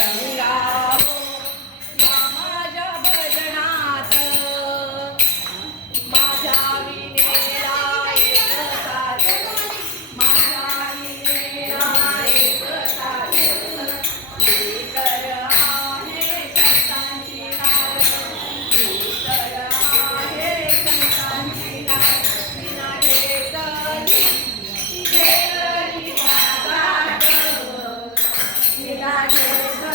पांडुरंगा हो या माझ्या भजनात माझ्या विनेला एक साथ माझ्या विनेला एक साथ मी तर आहे संतांची नार मी तर आहे संतांची नार विना घेतली हातात विना घेतली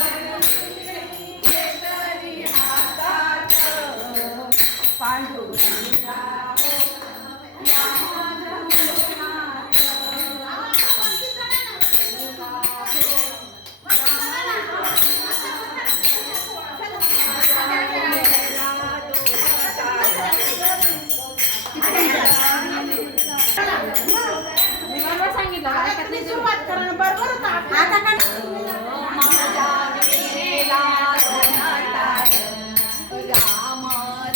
हातात पांडुरंगा हो या माझ्या भजनात सुरुवात करणं बरोबर आता का माझ्या विनेला धनतार राम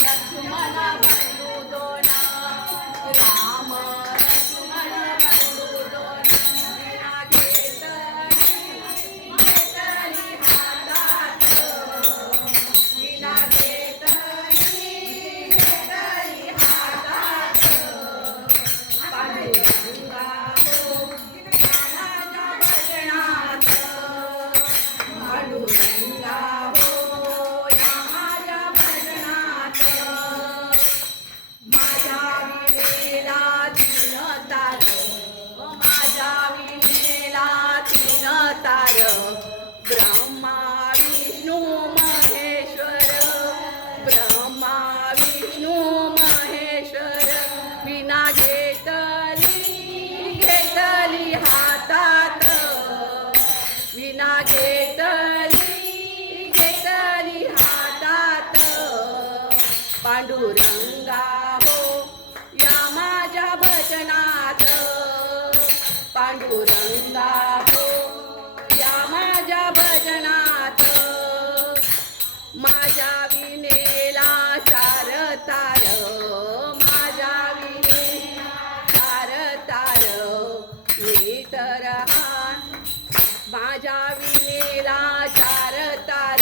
लक्ष्मण बंधू दोन राम लक्ष्मण बंधू दोन विना घेतली हातात विना घेतली हातात पांडुरंगा हो माझ्या भजनात पांडुरंगा हो या माझ्या भजनात माझ्या विनेला तीन तार माझ्या विनेला तीन तार ब्रह्मा विष्णू महेश्वर ब्रह्मा विष्णू महेश्वर विना घेतली हातात विना घेतली हातात पांडुरंगा हो या माझ्या भजनात पांडुरंगा हो या माझ्या भजनात माझ्या विनेला चार तार माझ्या विनेला चार तार मी तर माझ्या विनेला चार तार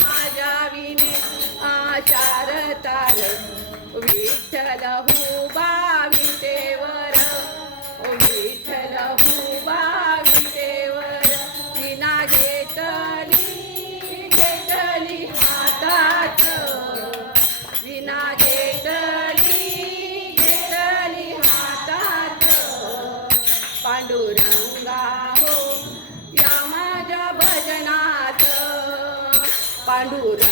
माझ्या विनेला चार तार विठ्ठल हुबा विटेवर विठ्ठल हुबा विटेवर विना घेतली हातात विना घेतली हातात पांडुरंगा हो या माझ्या भजनात पांडुरंगा